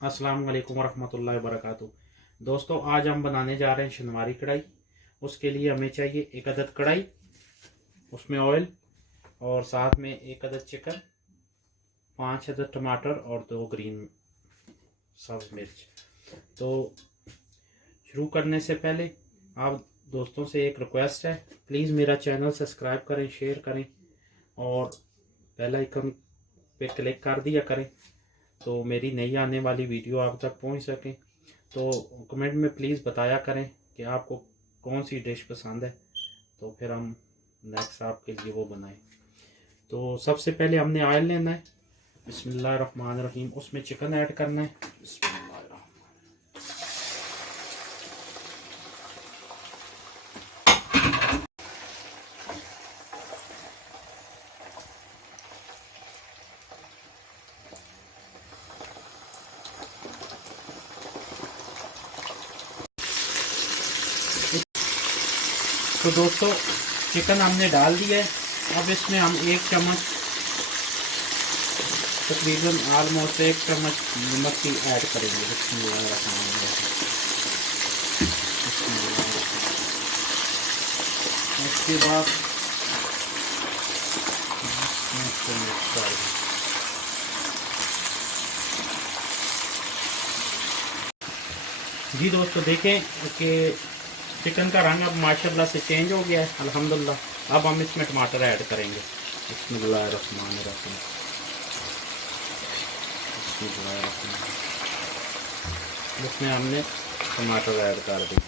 अस्सलाम वालेकुम वरहमतुल्लाहि वबरकातुहू। दोस्तों, आज हम बनाने जा रहे हैं शनवारी कढ़ाई। उसके लिए हमें चाहिए एक अदद कढ़ाई, उसमें ऑयल और साथ में एक अदद चिकन, 5 अदद टमाटर और 2 ग्रीन सब्ज़ मिर्च। तो शुरू करने से पहले आप दोस्तों से एक रिक्वेस्ट है, प्लीज़ मेरा चैनल सब्सक्राइब करें, शेयर करें और बेल आइकन पे क्लिक कर दिया करें तो मेरी नई आने वाली वीडियो आप तक पहुंच सके। तो कमेंट में प्लीज़ बताया करें कि आपको कौन सी डिश पसंद है, तो फिर हम नेक्स्ट आपके लिए वो बनाएं। तो सबसे पहले हमने ऑयल लेना है, बिस्मिल्लाहिर्रहमानिर्रहीम। उसमें चिकन ऐड करना है, बिस्मिल्लाहिर्रहमानिर्रहीम। तो दोस्तों, चिकन हमने डाल दिया है। अब इसमें हम 1 चम्मच, तकरीबन ऑलमोस्ट 1 चम्मच नमक की ऐड करेंगे। उसके बाद जी दोस्तों, देखें कि चिकन का रंग अब माशाल्लाह से चेंज हो गया है, अल्हम्दुलिल्लाह। अब हम इसमें टमाटर ऐड करेंगे, बिस्मिल्लाहिर्रहमानिर्रहीम। इसमें हमने टमाटर ऐड कर दिए।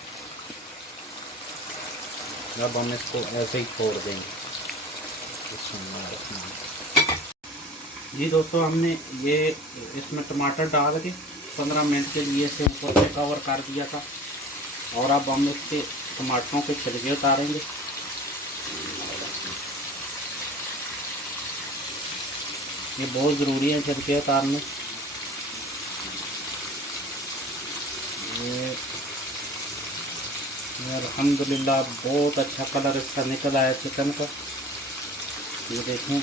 अब हम इसको ऐसे ही छोड़ देंगे, बिस्मिल्लाहिर्रहमानिर्रहीम। जी दोस्तों, हमने ये इसमें टमाटर डाल के 15 मिनट के लिए इसे ऊपर से कवर कर दिया था। और अब हम इसके टमाटरों के छिलके उतारेंगे। ये बहुत ज़रूरी है छिलके उतारने। ये अल्हम्दुलिल्लाह बहुत अच्छा कलर इसका निकल आया चिकन का। ये देखें,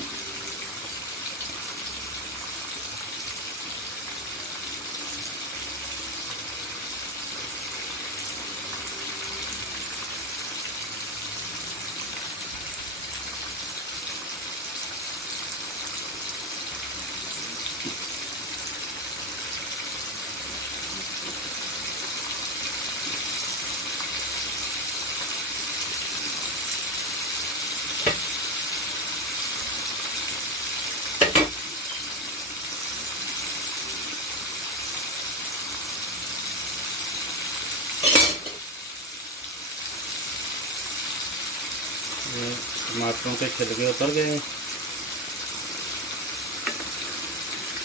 ये टमाटरों के छिलके उतर गए।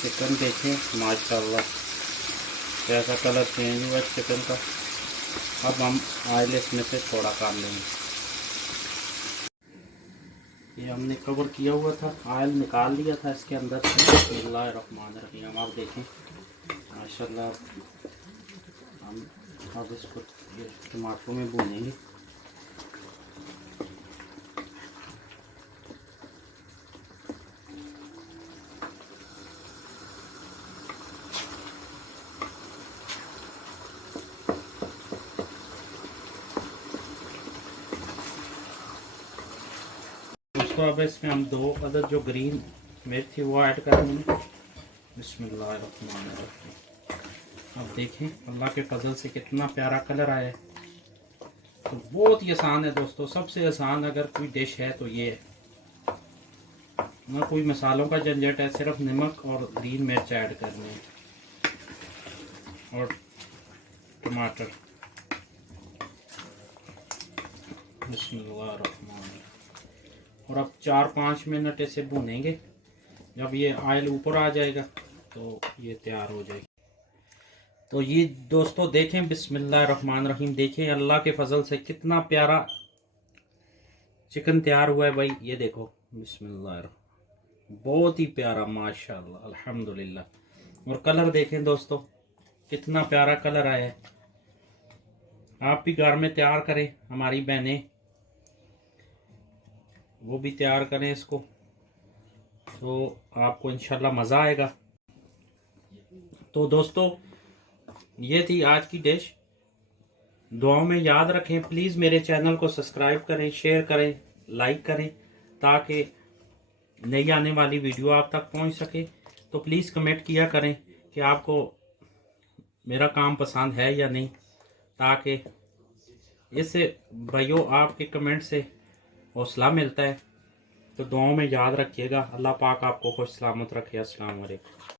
चिकन देखें माशाल्लाह कैसा कलर चेंज हुआ चिकन का। अब हम ऑयल इसमें से थोड़ा कर लेंगे। ये हमने कवर किया हुआ था, ऑयल निकाल लिया था इसके अंदर से। बिस्मिल्लाहिर्रहमानिर्रहीम। आप देखें माशाल्लाह। हम अब इसको टमाटरों में भूनेंगे। उसको अब इसमें हम 2 अदद जो ग्रीन मिर्च थी वो ऐड करेंगे, बिस्मिल्लाहिर्रहमानिर्रहीम। अब देखें अल्लाह के फजल से कितना प्यारा कलर आया है। तो बहुत ही आसान है दोस्तों, सबसे आसान अगर कोई डिश है तो ये है। ना कोई मसालों का झंझट है, सिर्फ नमक और ग्रीन मिर्च ऐड करने हैं और टमाटर। बिस्मिल्लाहिर्रहमानिर्रहीम। और अब 4-5 मिनट इसे भूनेंगे। जब ये ऑयल ऊपर आ जाएगा तो ये तैयार हो जाएगी। तो ये दोस्तों देखें, बिस्मिल्लाहिर्रहमानिर्रहीम। देखें अल्लाह के फजल से कितना प्यारा चिकन तैयार हुआ है भाई। ये देखो, बिस्मिल्लाहिर्रहमानिर्रहीम, बहुत ही प्यारा माशाल्लाह, अल्हम्दुलिल्लाह। और कलर देखें दोस्तों, कितना प्यारा कलर आया है। आप भी घर में तैयार करें, हमारी बहनें वो भी तैयार करें इसको, तो आपको इंशाल्लाह मज़ा आएगा। तो दोस्तों, ये थी आज की डिश। दुआओं में याद रखें। प्लीज़ मेरे चैनल को सब्सक्राइब करें, शेयर करें, लाइक करें, ताकि नई आने वाली वीडियो आप तक पहुंच सके। तो प्लीज़ कमेंट किया करें कि आपको मेरा काम पसंद है या नहीं, ताकि इससे भाइयों आपके कमेंट से हौसला मिलता है। तो दुआओं में याद रखिएगा। अल्लाह पाक आपको खुश सलामत रखे। अस्सलाम वालेकुम।